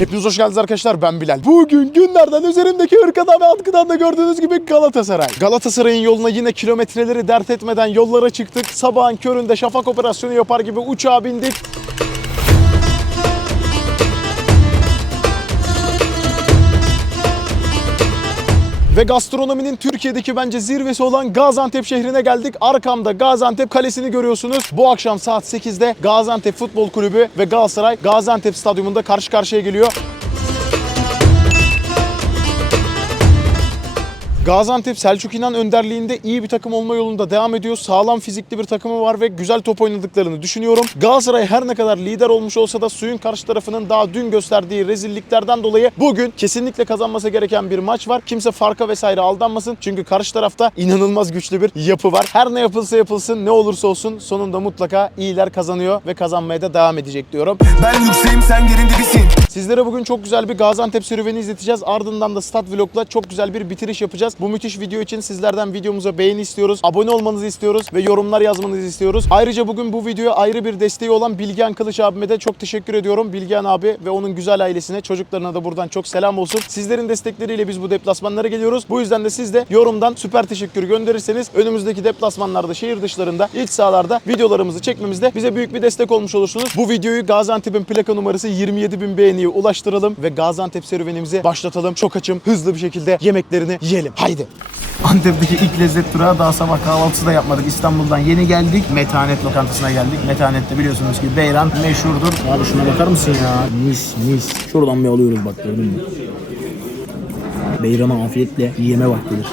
Hepiniz hoş geldiniz arkadaşlar ben Bilal. Bugün günlerden üzerimdeki ırkadan ve atkıdan da gördüğünüz gibi Galatasaray. Galatasaray'ın yoluna yine kilometreleri dert etmeden yollara çıktık. Sabahın köründe şafak operasyonu yapar gibi uçağa bindik. Ve gastronominin Türkiye'deki bence zirvesi olan Gaziantep şehrine geldik. Arkamda Gaziantep Kalesi'ni görüyorsunuz. Bu akşam saat 8'de Gaziantep Futbol Kulübü ve Galatasaray Gaziantep Stadyumunda karşı karşıya geliyor. Gaziantep Selçuk İnan önderliğinde iyi bir takım olma yolunda devam ediyor. Sağlam fizikli bir takımı var ve güzel top oynadıklarını düşünüyorum. Galatasaray her ne kadar lider olmuş olsa da suyun karşı tarafının daha dün gösterdiği rezilliklerden dolayı bugün kesinlikle kazanması gereken bir maç var. Kimse farka vesaire aldanmasın. Çünkü karşı tarafta inanılmaz güçlü bir yapı var. Her ne yapılsa yapılsın ne olursa olsun sonunda mutlaka iyiler kazanıyor ve kazanmaya da devam edecek diyorum. Ben yükseğim sen yerin dibisin Sizlere bugün çok güzel bir Gaziantep serüveni izleteceğiz. Ardından da Stat Vlog'la çok güzel bir bitiriş yapacağız. Bu müthiş video için sizlerden videomuza beğeni istiyoruz. Abone olmanızı istiyoruz ve yorumlar yazmanızı istiyoruz. Ayrıca bugün bu videoya ayrı bir desteği olan Bilgehan Kılıç abime de çok teşekkür ediyorum. Bilgehan abi ve onun güzel ailesine, çocuklarına da buradan çok selam olsun. Sizlerin destekleriyle biz bu deplasmanlara geliyoruz. Bu yüzden de siz de yorumdan süper teşekkür gönderirseniz önümüzdeki deplasmanlarda, şehir dışlarında, iç sahalarda videolarımızı çekmemizde bize büyük bir destek olmuş olursunuz. Bu videoyu Gaziantep'in plaka numarası 27.000 beğeniye ulaştıralım ve Gaziantep serüvenimizi başlatalım. Çok açım, hızlı bir şekilde yemeklerini yiyelim. Haydi. Antep'teki ilk lezzet durağı daha sabah kahvaltısı da yapmadık. İstanbul'dan yeni geldik. Metanet lokantasına geldik. Metanet'te biliyorsunuz ki Beyran meşhurdur. Abi şuna bakar mısın ya? Mis mis. Şuradan bir alıyoruz bak gördün mü? Beyran'a afiyetle yeme vaktidir.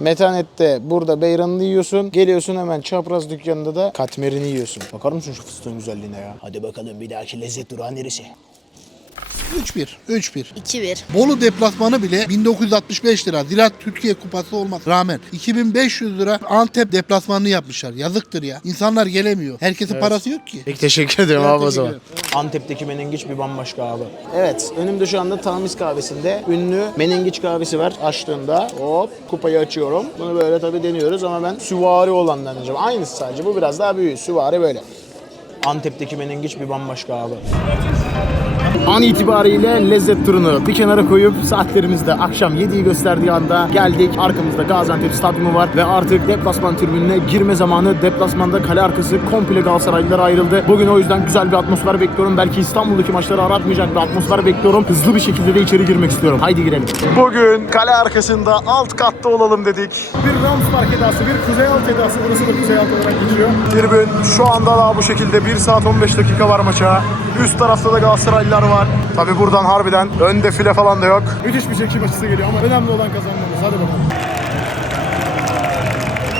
Metanet'te burada beyranını yiyorsun. Geliyorsun hemen çapraz dükkanında da katmerini yiyorsun. Bakar mısın şu fıstığın güzelliğine ya? Hadi bakalım bir dahaki lezzet durağı neresi? 3-1. 3-1. 2-1. Bolu deplasmanı bile 1965 lira. Ziraat Türkiye Kupası olmaz rağmen 2500 lira Antep deplasmanını yapmışlar. Yazıktır ya. İnsanlar gelemiyor. Herkesin parası yok ki. Peki teşekkür ederim abi o zaman. Antep'teki menengiç bir bambaşka abi. Evet önümde şu anda Tamiz kahvesinde ünlü menengiç kahvesi var. Açtığında hop kupayı açıyorum. Bunu böyle tabii deniyoruz ama ben süvari olandan deneyeceğim. Aynısı sadece bu biraz daha büyük. Süvari böyle. Antep'teki menengiç bir bambaşka abi. An itibariyle lezzet turunu bir kenara koyup saatlerimizde akşam 7'yi gösterdiği anda geldik. Arkamızda Gaziantep Stadyumu var ve artık deplasman tribününe girme zamanı. Deplasmanda kale arkası komple Galatasaraylılara ayrıldı. Bugün o yüzden güzel bir atmosfer bekliyorum. Belki İstanbul'daki maçları aratmayacak bir atmosfer bekliyorum. Hızlı bir şekilde de içeri girmek istiyorum. Haydi girelim. Bugün kale arkasında alt katta olalım dedik. Bir Rams Park edası, bir Kuzey Alt edası. Burası da Kuzey Alt olarak geçiyor. Tribün şu anda da bu şekilde 1 saat 15 dakika var maça. Üst tarafta da Galatasaraylılar var. Tabi buradan harbiden ön defile falan da yok. Müthiş bir çekim açısı geliyor ama önemli olan kazanmamız. Hadi bakalım.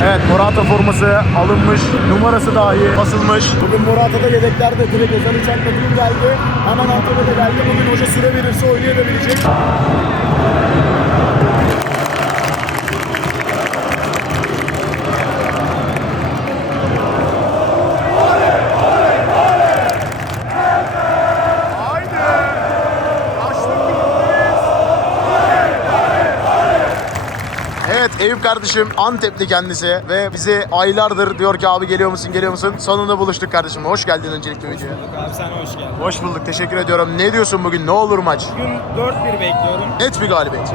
Evet Morata forması alınmış. Numarası dahi basılmış. Bugün Morata'da yedeklerde direkt özel uçakla dün geldi. Hemen Antep'e de geldi. Bugün hoca süre verirse oynayabilecek. Kardeşim Antepli kendisi ve bizi aylardır diyor ki abi geliyor musun geliyor musun? Sonunda buluştuk kardeşim. Hoş geldin öncelikle videoya. Abi sen hoş geldin. Hoş bulduk teşekkür ediyorum. Ne diyorsun bugün ne olur maç? Bugün 4-1 bekliyorum. Net bir galibiyet.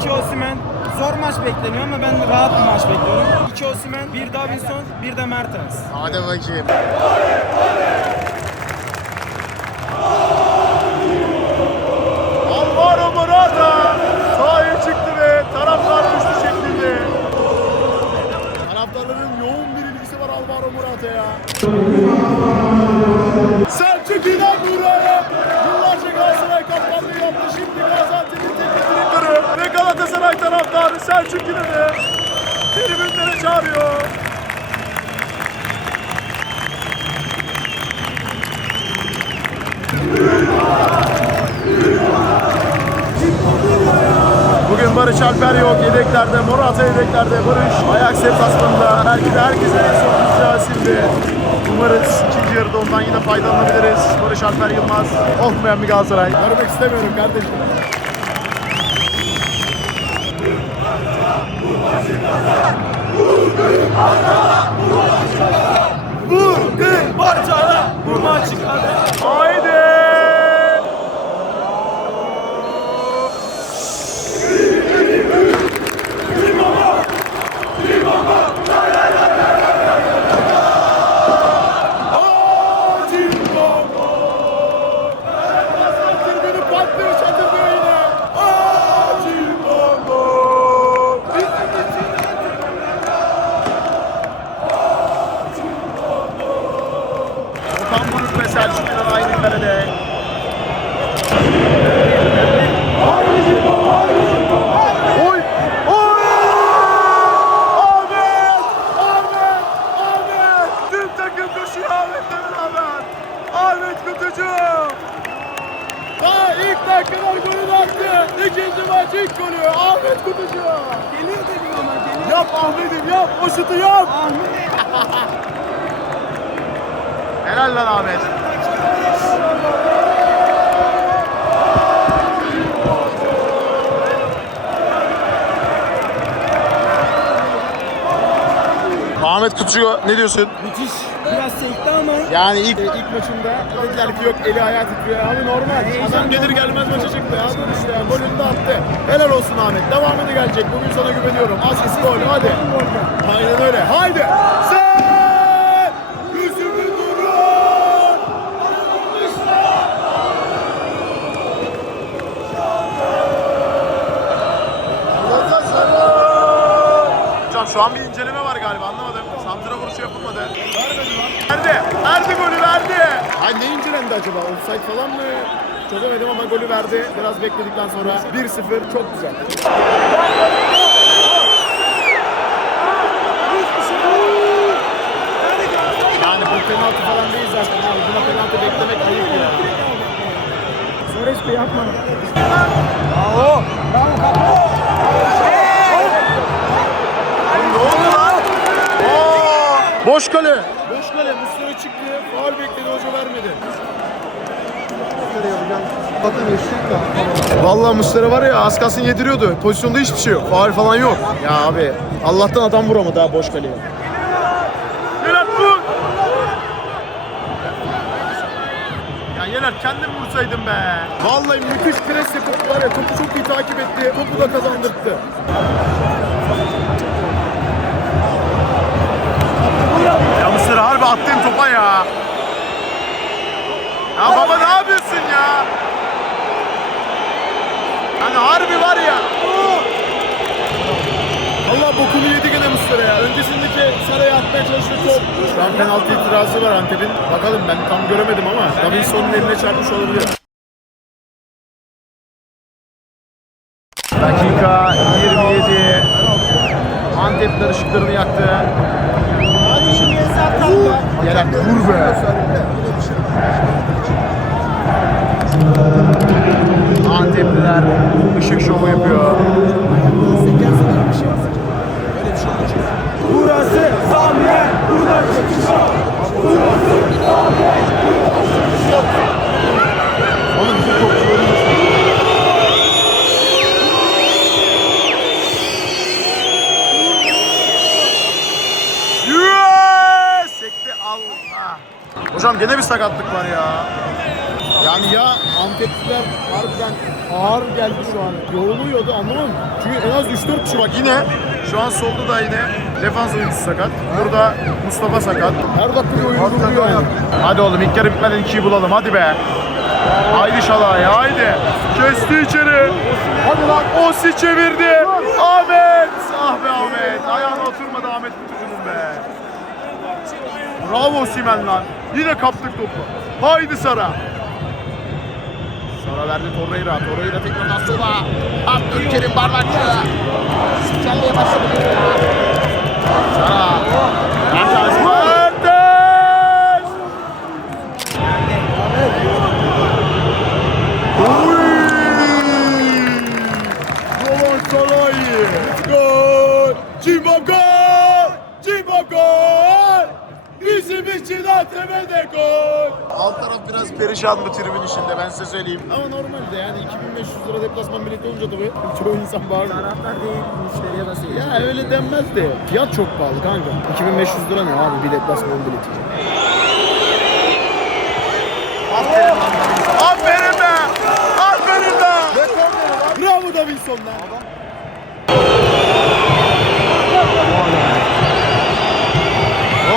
2 Osimhen. Zor maç bekleniyor ama ben rahat bir maç bekliyorum. 2 Osimhen, 1 Davinson, 1 de Mertens. Hadi bakayım. Alvaro Morata sahaya çıktı ve taraftar düştü şeklinde. Taraftarların yoğun bir Alvaro Morata'ya. Selçuk İnan buraya. Yıllarca Galatasaray kaptanlığı yaptı. Şimdi Gaziantep'in teknik direktörü ve Galatasaray taraftarı Selçuk İnan'ı tribünlere çağırıyor. Bugün Barış Alper yok. Yedeklerde, Morata yedeklerde. Barış Ajax deplasmanında. Belki de herkesin en son tutacağı isimdi. Umarız ikinci yarıda ondan yine faydalanabiliriz. Barış Alper Yılmaz olmayan bir Galatasaray. Görmek istemiyorum kardeşim. Vur, kır, parçala, bu maç İlk golü. Ahmet Kutucu. Geliyor dedim ama geliyor. Yap Ahmet'im yap. O şutu yap. Helal lan Ahmet. Ahmet Kutucu ne diyorsun? Müthiş. Biraz sekti ama Yani ilk ilk maçında dediler ki yok eli ayağı titriyor abi normal. Adam gelir gelmez maça çıktı. Dur işte ya, golünü de attı. Helal olsun Ahmet. Devamını gelecek. Bugün sana güveniyorum. Asist gol hadi. Aynen öyle. Haydi. Sen yüzümü durun. Hocam şu an bir inceleme var galiba anlamadım. Santra vuruşu yapılmadı. Vermedi lan. Verdi. Verdi golü verdi. Ay ne incelendi acaba? Offside falan mı? Çözemedim ama golü verdi. Biraz bekledikten sonra 1-0 çok güzel. Yani bu penaltı falan değil zaten. Abi. Buna penaltı beklemek ayıp ya. Bey yapma. Ne oldu lan? Aa! Boş kale. Boş kale. Muslera çıktı. Faul bekledi hoca vermedi. Vallahi Muslera var ya az kalsın yediriyordu. Pozisyonda hiçbir şey yok. Faul falan yok. Ya abi Allah'tan adam vuramadı ha boş kaleye. Yener vur. Ya Yener kendin vursaydın be. Vallahi müthiş pres yapıp var ya topu çok iyi takip etti. Topu da kazandırdı. Ya Muslera harbi attığın topa. Ya baba ne yapıyorsun ya? Hani harbi var ya. Allah bokunu yedi gene Muslera ya. Öncesindeki Saray'a atmaya çalıştığı top. Şu an penaltı itirazı var Antep'in. Bakalım ben tam göremedim ama Davinson'un eline çarpmış olabilir. Dakika 27. Antepler ışıklarını yaktı. Işık şovu yapıyor. Burası Samiye. Buradan çıkış yok. Yes! Sekti Allah. Hocam gene bir sakatlık var ya. Yani ya Antepliler harbiden ağır geldi şu an. Yoruluyordu anlamadım. Çünkü en az 3-4 kişi bak yine şu an solda da yine defans oyuncusu sakat. Burada Mustafa sakat. Her dakika bir oyun duruyor yani. Hadi oğlum ilk yarı bitmeden 2'yi bulalım hadi be. Haydi Şalay haydi. Kesti içeri. Hadi lan Osi çevirdi. Ahmet. Ah be Ahmet. Ayağına oturmadı Ahmet Kutucu'nun be. Bravo Simen lan. Yine kaptık topu. Haydi Sara. Sara verdi Torreira. Torreira tekrardan sola. Abdülkerim Bardakçı. Sikerliğe başladı. Sara. İçin ATV'de gol. Alt taraf biraz perişan bu tribün işinde ben size söyleyeyim. Ama normalde yani 2500 lira deplasman bileti olunca tabii çoğu insan bağırıyor. Taraftar değil, müşteriye seyirci. Ya öyle denmez de. Fiyat çok pahalı kanka. 2500 lira ne abi bir deplasman bileti. Aferin lan. Aferin be! Aferin be! Bravo Davinson lan.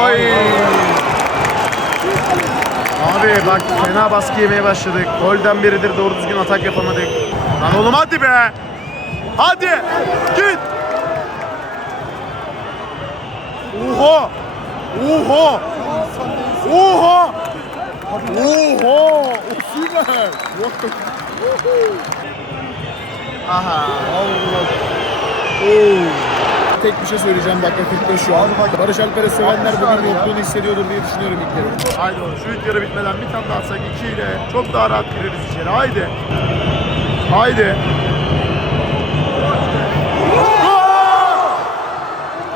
Oy! Abi bak fena baskı yemeye başladık. Golden beridir doğru düzgün atak yapamadık. Lan oğlum hadi be! Hadi! Git! Oha! Oha! Oha! Oha! Süper! Aha! Allah! Oo! Tek bir şey söyleyeceğim dakika 45 şu an. Barış Alper'e sövenler bugün yokluğunu hissediyordur diye düşünüyorum ilk yarı. Haydi oğlum şu ilk yarı bitmeden bir tane daha atsak 2 ile çok daha rahat gireriz içeri. Haydi! Haydi.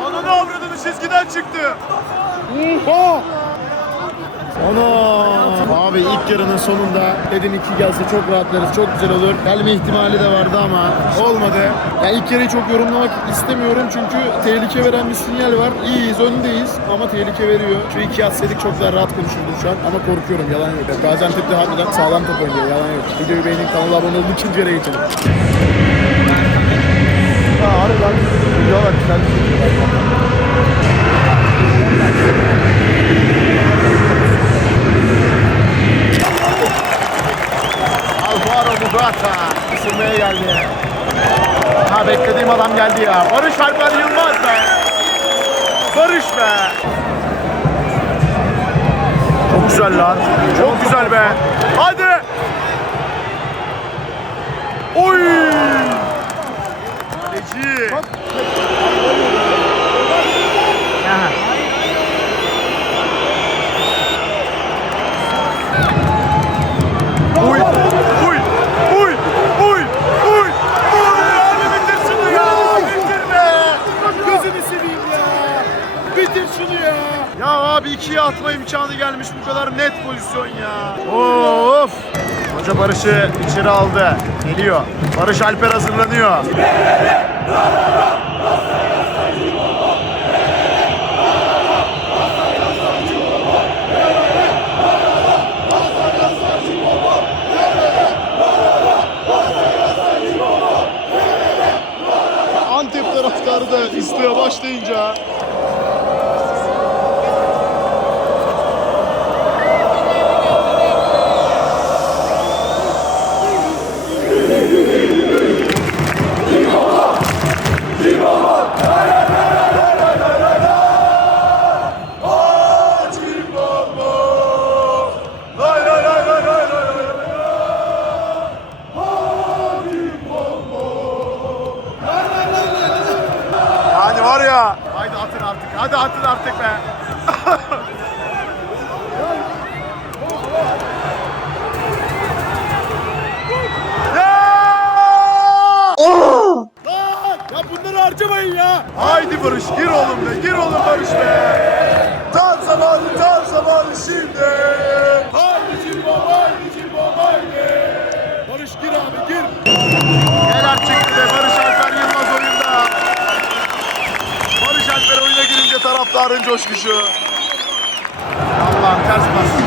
Ananı avradını çizgiden çıktı. Ana! Abi ilk yarının sonunda dedim iki gelse çok rahatlarız, çok güzel olur. Gelme ihtimali de vardı ama olmadı. Ya ilk yarıyı çok yorumlamak istemiyorum çünkü tehlike veren bir sinyal var. İyiyiz, öndeyiz ama tehlike veriyor. Şu iki atsaydık çok daha rahat konuşurduk şu an ama korkuyorum, yalan yok. Gaziantep'te harbiden sağlam top oynuyor, yalan yok. Videoyu beğenin, kanala abone olun, ikinci yarıya geçelim. Ha, harbiden videolar güzel. Alvaro Mugata ısınmaya geldi. Ha beklediğim adam geldi ya. Barış Alper Yılmaz be. Barış be. Çok güzel lan. Çok güzel be. Hadi. Oy. Kaleci. Abi ikiye atma imkanı gelmiş bu kadar net pozisyon ya. Of. Hoca Barış'ı içeri aldı, geliyor. Barış Alper hazırlanıyor. Antep taraftarı da istiyor başlayınca. Taraftarın coşkuşu. Allah'ım ters.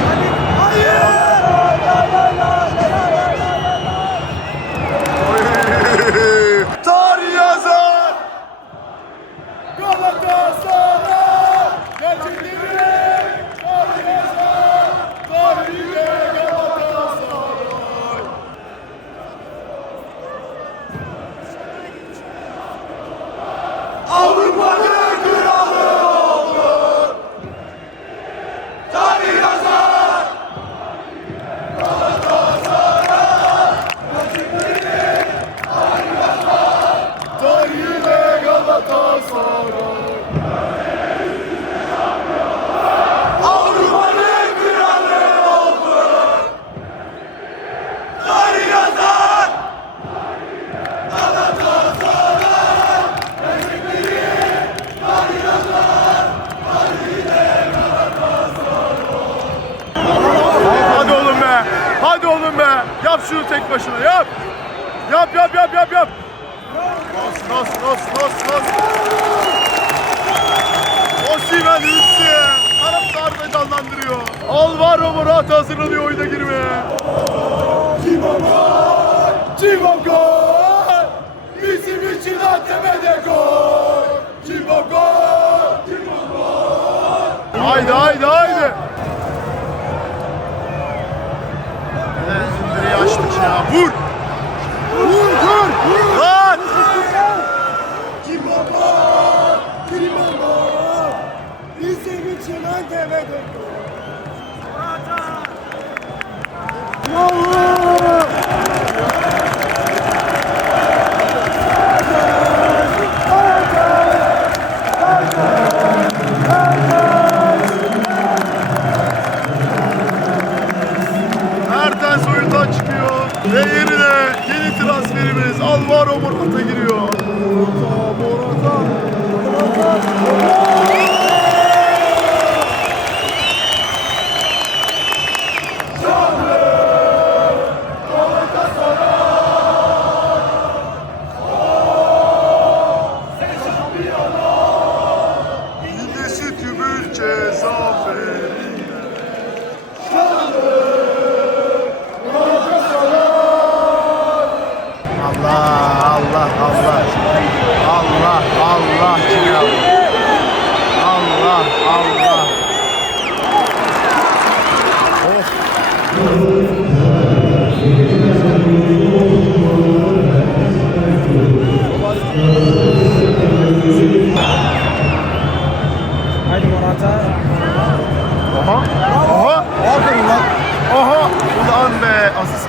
Şunu yap. Yap yap yap yap yap. Nos nos nos nos nos. Osimhen Hüsnü. Taraftar da canlandırıyor. Alvaro Morata hazırlanıyor oyuna girmeye. Cimbom gol. Bizim için ATM'de gol. Cimbom gol. Haydi haydi haydi. Ya. Vur! Vur! Vur! Vur! Lan! Bizim için Antep'e Mertens oyundan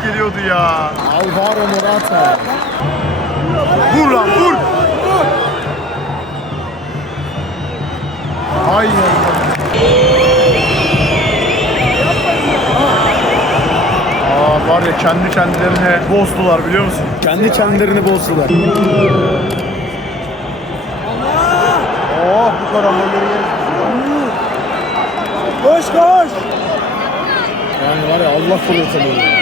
asist geliyordu ya. Alvaro Morata. Vur lan vur. Ay Aa var ya kendi kendilerine bozdular biliyor musun? Kendi kendilerini bozdular. Oh bu yeriz. Koş koş. Yani var ya Allah fırlatıyor.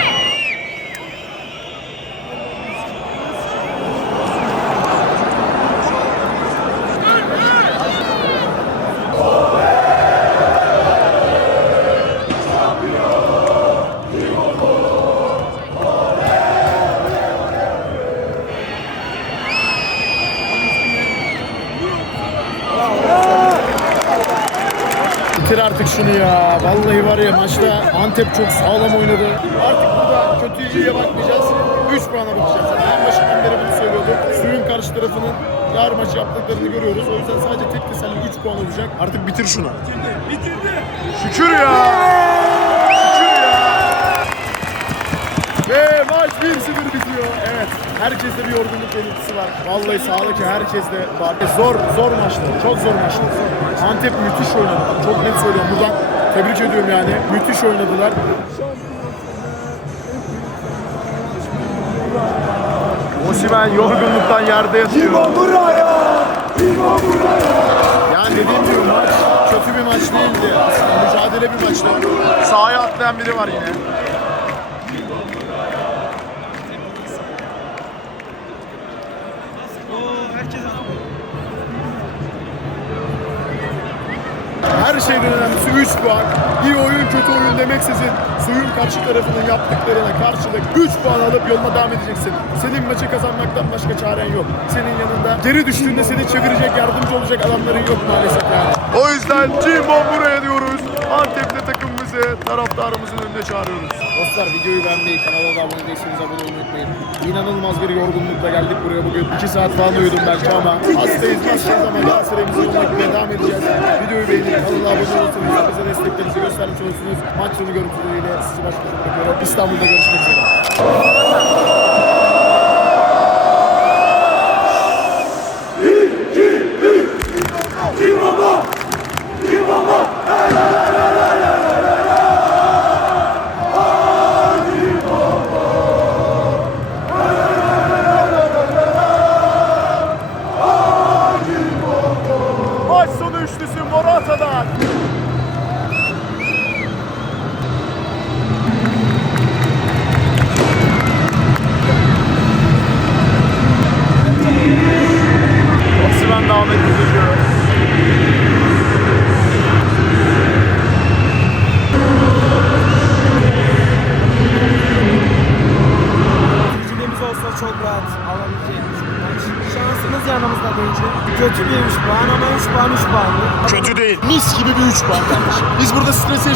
Antep çok sağlam oynadı. Artık burada kötü iyiye bakmayacağız. 3 puana bakacağız. Yani en başından beri bunu söylüyorduk. Suyun karşı tarafının yar maçı yaptıklarını görüyoruz. O yüzden sadece tek teselli 3 puan olacak. Artık bitir şunu. Şükür ya. Şükür ya. Ve maç 1-0 bitiyor. Evet. Herkeste bir yorgunluk belirtisi var. Vallahi sahadaki herkeste var. E, Zor, zor maçtı. Çok zor maçtı. Antep müthiş oynadı. Çok net söylüyorum. Buradan tebrik ediyorum yani. Müthiş oynadılar. Osimhen yorgunluktan yerde yatıyor. Yani dediğim gibi maç kötü bir maç değildi. Aslında mücadele bir maçtı. Sahaya atlayan biri var yine. Her şeyden önemlisi 3 puan. İyi oyun kötü oyun demeksizin suyun karşı tarafının yaptıklarına karşılık 3 puan alıp yoluna devam edeceksin. Senin maçı kazanmaktan başka çaren yok. Senin yanında geri düştüğünde seni çevirecek, yardımcı olacak adamların yok maalesef yani. O yüzden Cimbom buraya diyoruz. Antep'te takımımızı taraftarımızın önüne çağırıyoruz. Dostlar videoyu beğenmeyi, kanala da abone değilseniz abone olmayı unutmayın. İnanılmaz bir yorgunlukla geldik buraya bugün. 2 saat falan uyudum belki ama hastayız, hastayız ama Galatasaray'ımızın yoluna gitmeye devam edeceğiz. Videoyu beğenip kanala abone olursanız bize desteklerinizi göstermiş olursunuz. Maç sonu görüntüleriyle sizi baş başa bırakıyorum. İstanbul'da görüşmek üzere.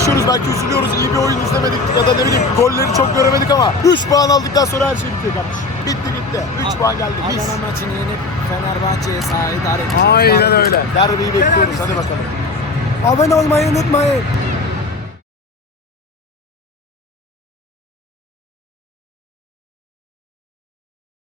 Yaşıyoruz. Belki üzülüyoruz. iyi bir oyun izlemedik ya da ne bileyim golleri çok göremedik ama 3 puan aldıktan sonra her şey bitiyor kardeşim. Bitti gitti. 3 puan geldi. Adana maçını yenip Fenerbahçe'ye sahip. Aynen öyle. Derbiyi bekliyoruz. Hadi bakalım. Abone olmayı unutmayın.